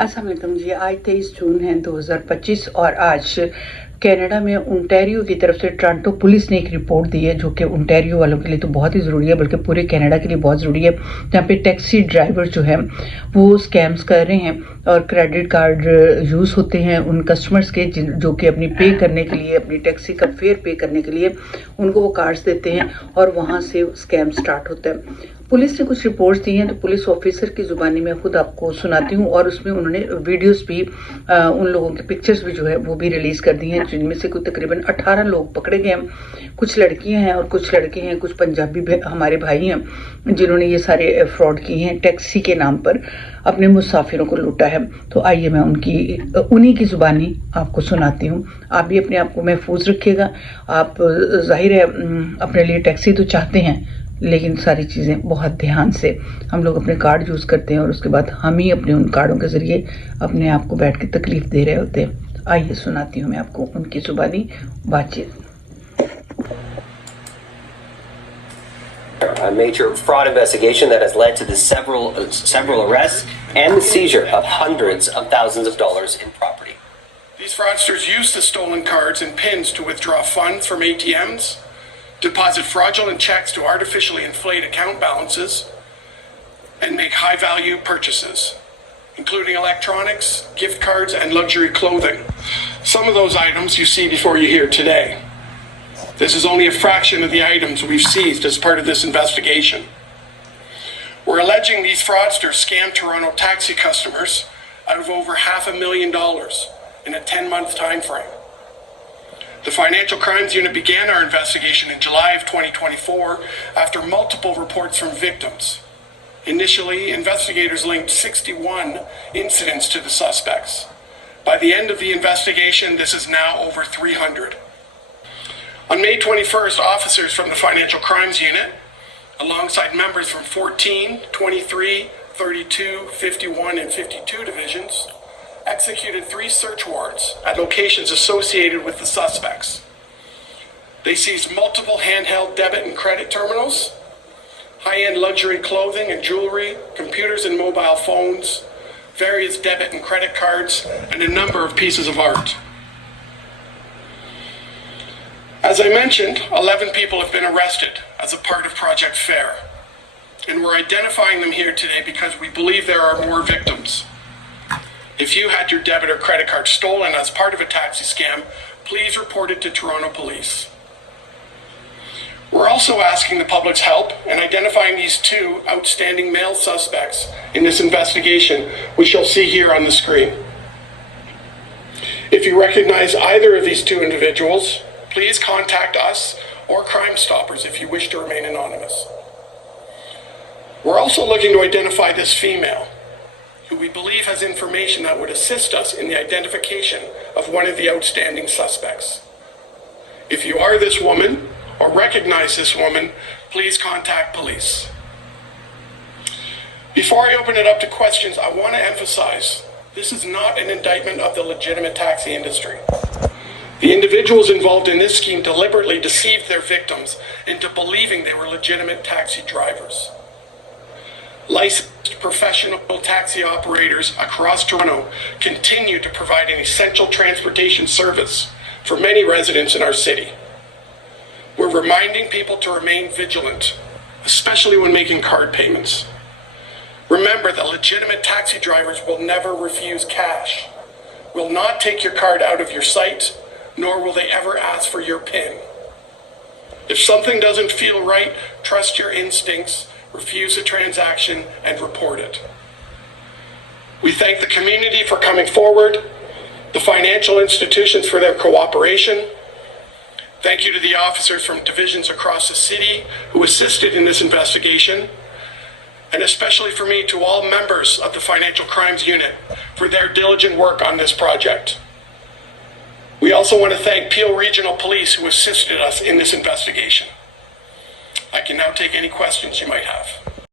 अस्सलाम जी, आज 23 जून है 2025 और आज कनाडा में ओंटारियो की तरफ से टोरंटो पुलिस ने एक रिपोर्ट दी है, जो कि ओंटारियो वालों के लिए तो बहुत ही ज़रूरी है, बल्कि पूरे कनाडा के लिए बहुत ज़रूरी है। जहाँ पे टैक्सी ड्राइवर जो है वो स्कैम्स कर रहे हैं और क्रेडिट कार्ड यूज़ होते हैं उन कस्टमर्स के जो कि अपनी पे करने के लिए, अपनी टैक्सी का फेयर पे करने के लिए उनको वो कार्ड्स देते हैं और वहाँ से स्कैम स्टार्ट होता है। पुलिस ने कुछ रिपोर्ट्स दी हैं, तो पुलिस ऑफिसर की ज़ुबानी मैं खुद आपको सुनाती हूँ और उसमें उन्होंने वीडियोस भी उन लोगों के पिक्चर्स भी जो है वो भी रिलीज़ कर दी हैं, जिनमें से कुछ तकरीबन 18 लोग पकड़े गए हैं। कुछ लड़कियां हैं और कुछ लड़के हैं, कुछ पंजाबी हमारे भाई हैं जिन्होंने ये सारे फ्रॉड किए हैं, टैक्सी के नाम पर अपने मुसाफिरों को लूटा है। तो आइए मैं उन्हीं की ज़ुबानी आपको सुनाती हूँ। आप भी अपने आप को महफूज रखिएगा। आप जाहिर है अपने लिए टैक्सी तो चाहते हैं, लेकिन सारी चीज़ें बहुत ध्यान से हम लोग अपने कार्ड यूज़ करते हैं और उसके बाद हम ही अपने उन कार्डों के ज़रिए अपने आप को बैठ के तकलीफ़ दे रहे होते हैं। आइए सुनाती हूँ मैं आपको उनकी ज़ुबानी बातचीत। A major fraud investigation that has led to the several arrests and the seizure of hundreds of thousands of dollars in property. These fraudsters use the stolen cards and PINs to withdraw funds from ATMs, deposit fraudulent checks to artificially inflate account balances, and make high-value purchases, including electronics, gift cards, and luxury clothing. Some of those items you see before you here today. This is only a fraction of the items we've seized as part of this investigation. We're alleging these fraudsters scammed Toronto taxi customers out of over $500,000 in a 10-month time frame. The Financial Crimes Unit began our investigation in July of 2024 after multiple reports from victims. Initially, investigators linked 61 incidents to the suspects. By the end of the investigation, this is now over 300. On May 21st, officers from the Financial Crimes Unit, alongside members from 14, 23, 32, 51, and 52 divisions, executed 3 search warrants at locations associated with the suspects. They seized multiple handheld debit and credit terminals, high-end luxury clothing and jewelry, computers and mobile phones, various debit and credit cards, and a number of pieces of art. As I mentioned, 11 people have been arrested as a part of Project FAIR, and we're identifying them here today because we believe there are more victims. If you had your debit or credit card stolen as part of a taxi scam, please report it to Toronto Police. We're also asking the public's help in identifying these 2 outstanding male suspects in this investigation we shall see here on the screen. If you recognize either of these 2 individuals, please contact us or Crime Stoppers if you wish to remain anonymous. We're also looking to identify this female, who we believe has information that would assist us in the identification of one of the outstanding suspects. If you are this woman or recognize this woman, please contact police. Before I open it up to questions, I want to emphasize this is not an indictment of the legitimate taxi industry. The individuals involved in this scheme deliberately deceived their victims into believing they were legitimate taxi drivers. Licensed professional taxi operators across Toronto continue to provide an essential transportation service for many residents in our city. We're reminding people to remain vigilant, especially when making card payments. Remember that legitimate taxi drivers will never refuse cash, will not take your card out of your sight, nor will they ever ask for your PIN. If something doesn't feel right, trust your instincts, refuse a transaction, and report it. We thank the community for coming forward, the financial institutions for their cooperation. Thank you to the officers from divisions across the city who assisted in this investigation, and especially for me, to all members of the Financial Crimes Unit for their diligent work on this project. We also want to thank Peel Regional Police who assisted us in this investigation. I can now take any questions you might have.